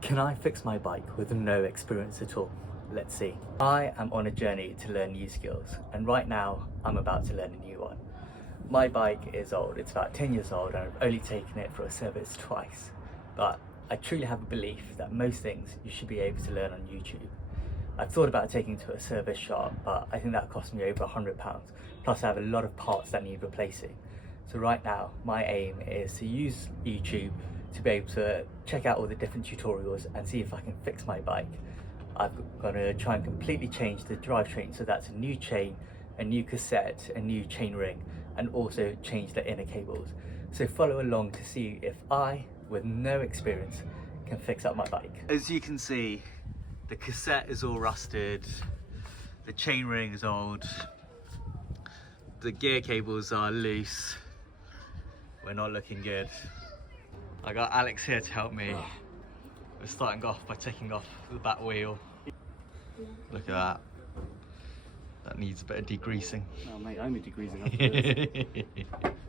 Can I fix my bike with no experience at all? Let's see. I am on a journey to learn new skills, and right now I'm about to learn a new one. My bike is old, it's about 10 years old, and I've only taken it for a service twice. But I truly have a belief that most things you should be able to learn on YouTube. I've thought about taking it to a service shop, but I think that cost me over £100. Plus I have a lot of parts that need replacing. So right now, my aim is to use YouTube to be able to check out all the different tutorials and see if I can fix my bike. I'm gonna try and completely change the drivetrain, so that's a new chain, a new cassette, a new chain ring, and also change the inner cables. So follow along to see if I, with no experience, can fix up my bike. As you can see, the cassette is all rusted, the chain ring is old, the gear cables are loose. We're not looking good. I got Alex here to help me. We're starting off by taking off the back wheel. Look at that. That needs a bit of degreasing. Oh mate, only degreasing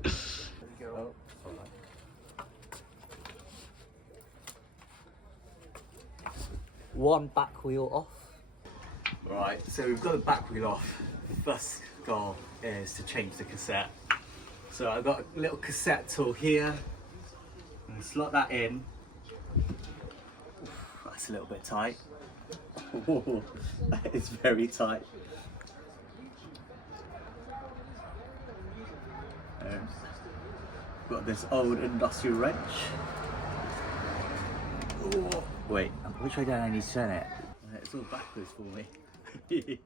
afterwards. Oh. One back wheel off. Right, so we've got the back wheel off. The first goal is to change the cassette. So I've got a little cassette tool here. And slot that in. Oof, that's a little bit tight. Oh, that is very tight. Got this old industrial wrench. Oh, wait, which way do I need to turn it? It's all backwards for me. Yeah,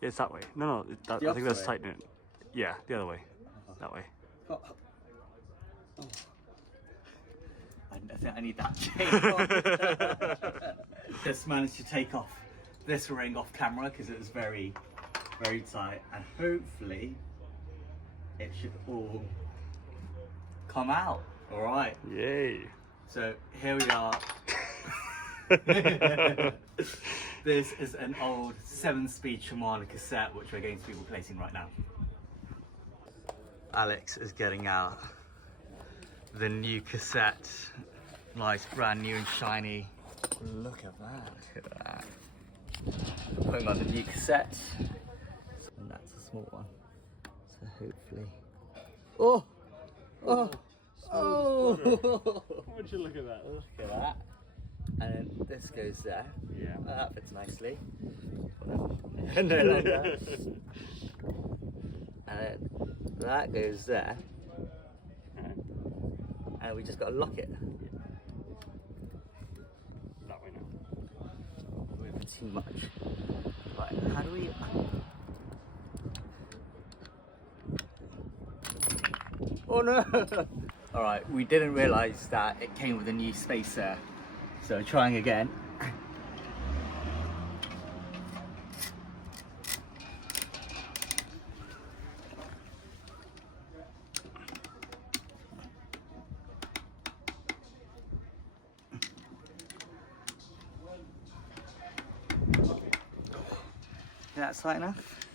it's that way. No, I think that's tightening it. Yeah, the other way. That way. Oh. I think I need that chain. Just managed to take off this ring off camera because it was very, very tight, and hopefully it should all come out. All right. Yay. So here we are. This is an old 7-speed Shimano cassette which we're going to be replacing right now. Alex is getting out the new cassette. Nice, brand new and shiny. Look at that. Look at that. Putting on the new cassette. And that's a small one. So hopefully. Oh! Oh! Oh! Would you look at that? Look at that. And then this goes there. Yeah. Oh, that fits nicely. No longer. And then that goes there. And we just got to lock it. That way now. With too much. Right, how do we... Oh no! Alright, we didn't realise that it came with a new spacer. So trying again. That's tight enough?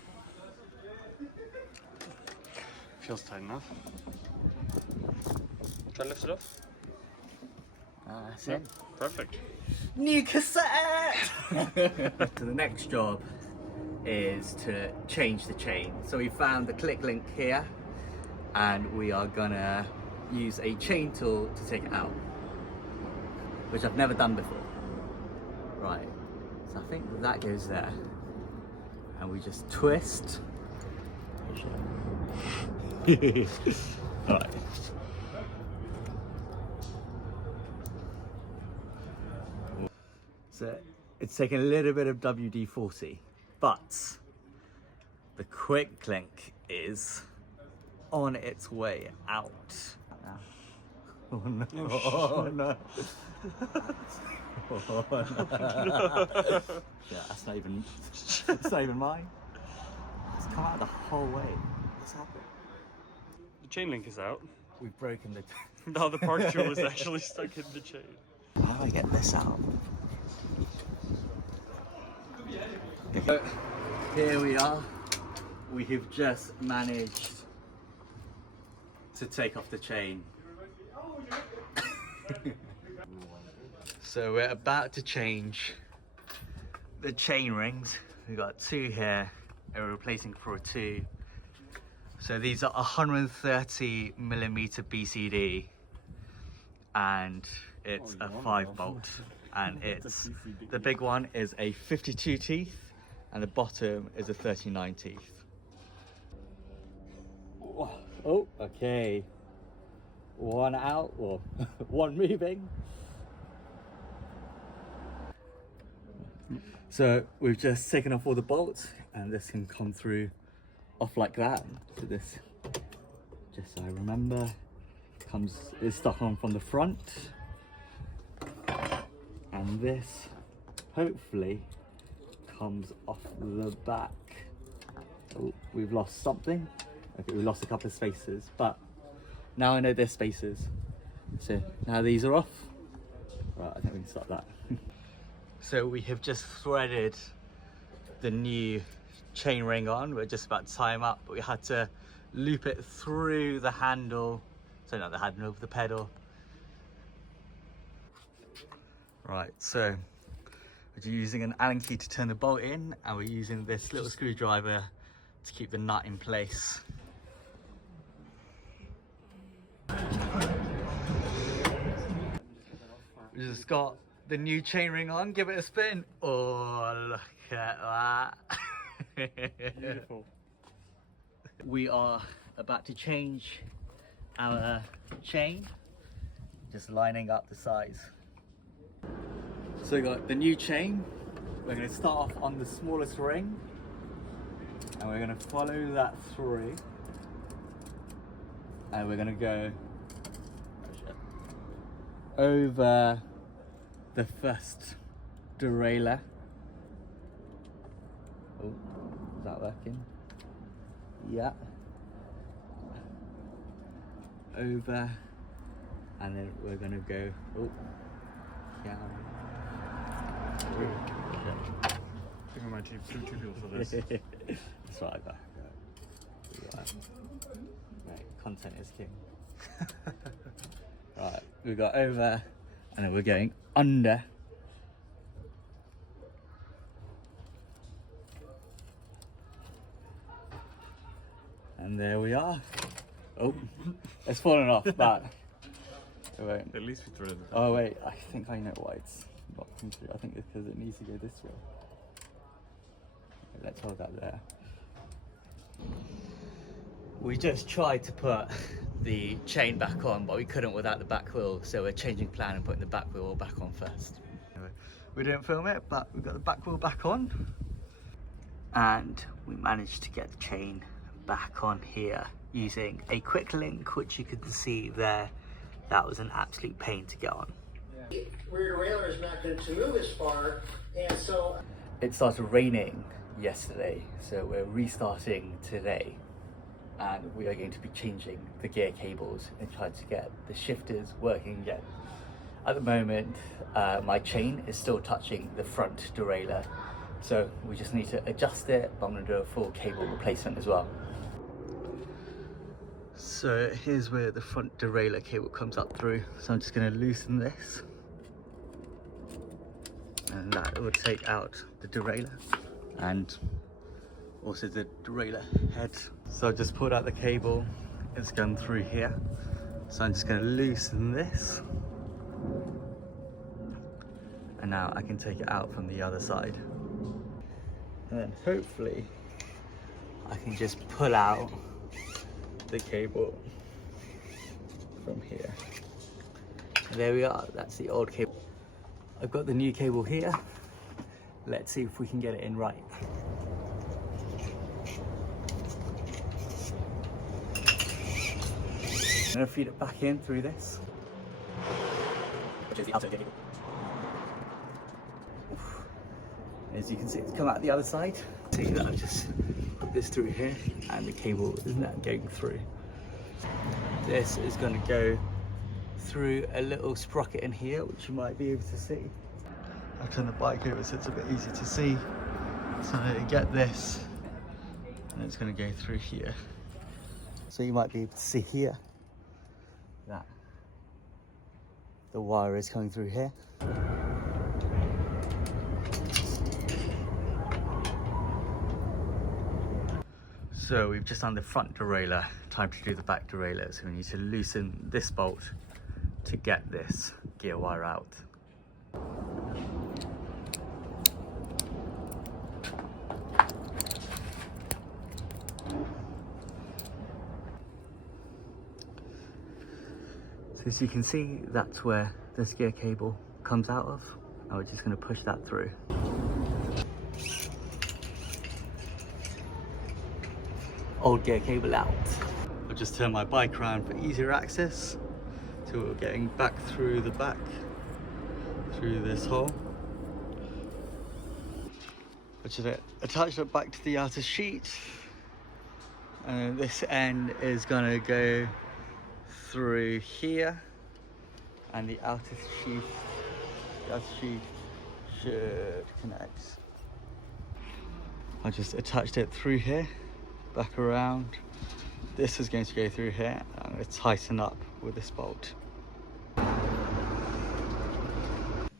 Feels tight enough. Try to lift it off. That's it. Perfect. New cassette! So the next job is to change the chain. So we found the click link here, and we are gonna use a chain tool to take it out, which I've never done before. Right, so I think that goes there, and we just twist. Alright. So it's taken a little bit of WD-40, but the quick link is on its way out. Oh no! Oh no! Oh no! Yeah, that's not even mine. It's come out the whole way. What's happened? The chain link is out. We've broken the... Now the ParkTools is actually stuck in the chain. How do I get this out? So, here we are. We have just managed to take off the chain. So we're about to change the chain rings. We've got 2 here and we're replacing for a 2. So these are 130 millimeter BCD and it's a 5 bolt, and it's the big one is a 52 teeth and the bottom is a 39 teeth. Oh, okay. One out, or one moving. So we've just taken off all the bolts and this can come through off like that. So this, just so I remember, is stuck on from the front. And this hopefully comes off the back. Oh, we've lost something. Okay, we lost a couple of spacers, but now I know there's spacers. So now these are off. Right, I think we can stop that. So we have just threaded the new chain ring on. We're just about to tie them up, but we had to loop it through the handle. So not the handle, the pedal. Right, so we're using an Allen key to turn the bolt in, and we're using this little screwdriver to keep the nut in place. We just got the new chainring on. Give it a spin. Oh, look at that. Beautiful. We are about to change our chain, just lining up the size. So we got the new chain. We're going to start off on the smallest ring and we're going to follow that through, and we're going to go over the first derailleur. Oh, is that working? Yeah. Over, and then we're gonna go, oh, down. I think I might take 2 wheels for this. That's what I got. Right, content is king. Right, we got over, and then we're going under. And there we are. Oh, it's fallen off, but it won't. At least we threaded it. Oh wait, I think I know why it's not coming through. I think it's because it needs to go this way. Let's hold that there. We just tried to put the chain back on, but we couldn't without the back wheel, so we're changing plan and putting the back wheel back on first. Anyway, we didn't film it, but we got the back wheel back on, and we managed to get the chain back on here using a quick link, which you could see there. That was an absolute pain to get on. Rear derailleur is not going to move as far, and so it started raining yesterday, so we're restarting today, and we are going to be changing the gear cables and trying to get the shifters working again. At the moment, my chain is still touching the front derailleur, so we just need to adjust it, but I'm going to do a full cable replacement as well. So here's where the front derailleur cable comes up through, so I'm just going to loosen this, and that will take out the derailleur and also the derailleur head. So I just pulled out the cable, it's gone through here, so I'm just going to loosen this, and now I can take it out from the other side, and then hopefully I can just pull out the cable from here. There we are, that's the old cable. I've got the new cable here. Let's see if we can get it in right. I'm gonna feed it back in through this, which is the outer cable. As you can see, it's come out the other side. See that I've just put this through here, and the cable is now going through. This is going to go through a little sprocket in here, which you might be able to see. I've turned the bike over so it's a bit easier to see. So I'm going to get this, and it's going to go through here. So you might be able to see here that the wire is coming through here. So we've just done the front derailleur, time to do the back derailleur. So we need to loosen this bolt to get this gear wire out. So as you can see, that's where this gear cable comes out of. And we're just going to push that through. Old gear cable out. I'll just turn my bike around for easier access. So we're getting back through the back, through this hole. I should attach it back to the outer sheet. And this end is gonna go through here. And the outer sheet should connect. I just attached it through here. Back around. This is going to go through here and it's tighten up with this bolt.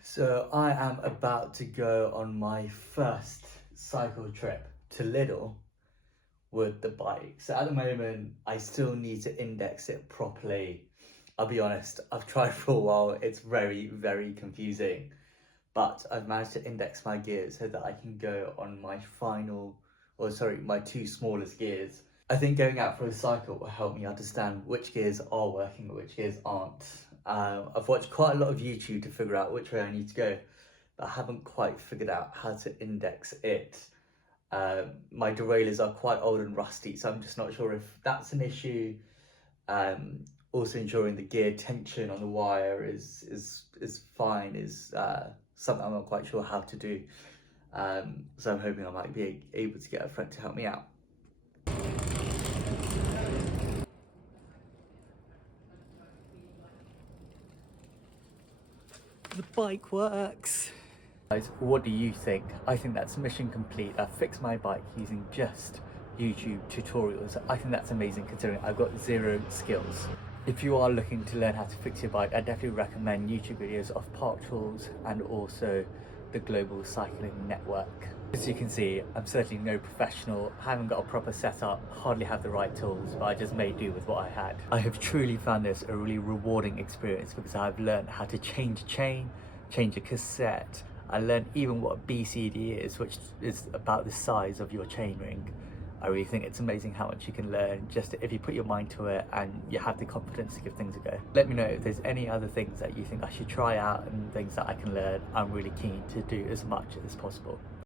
So I am about to go on my first cycle trip to Lidl with the bike. So at the moment I still need to index it properly. I'll be honest, I've tried for a while, it's very, very confusing. But I've managed to index my gears so that I can go on my my two smallest gears. I think going out for a cycle will help me understand which gears are working and which gears aren't. I've watched quite a lot of YouTube to figure out which way I need to go, but I haven't quite figured out how to index it. My derailleurs are quite old and rusty, so I'm just not sure if that's an issue. Also ensuring the gear tension on the wire is fine is something I'm not quite sure how to do. So I'm hoping I might be able to get a friend to help me out. The bike works. Guys, what do you think? I think that's mission complete. I fixed my bike using just YouTube tutorials. I think that's amazing considering I've got zero skills. If you are looking to learn how to fix your bike, I definitely recommend YouTube videos of ParkTools and also the Global Cycling Network. As you can see, I'm certainly no professional, haven't got a proper setup, hardly have the right tools, but I just made do with what I had. I have truly found this a really rewarding experience because I've learned how to change a chain, change a cassette. I learned even what a BCD is, which is about the size of your chainring. I really think it's amazing how much you can learn just if you put your mind to it and you have the confidence to give things a go. Let me know if there's any other things that you think I should try out and things that I can learn. I'm really keen to do as much as possible.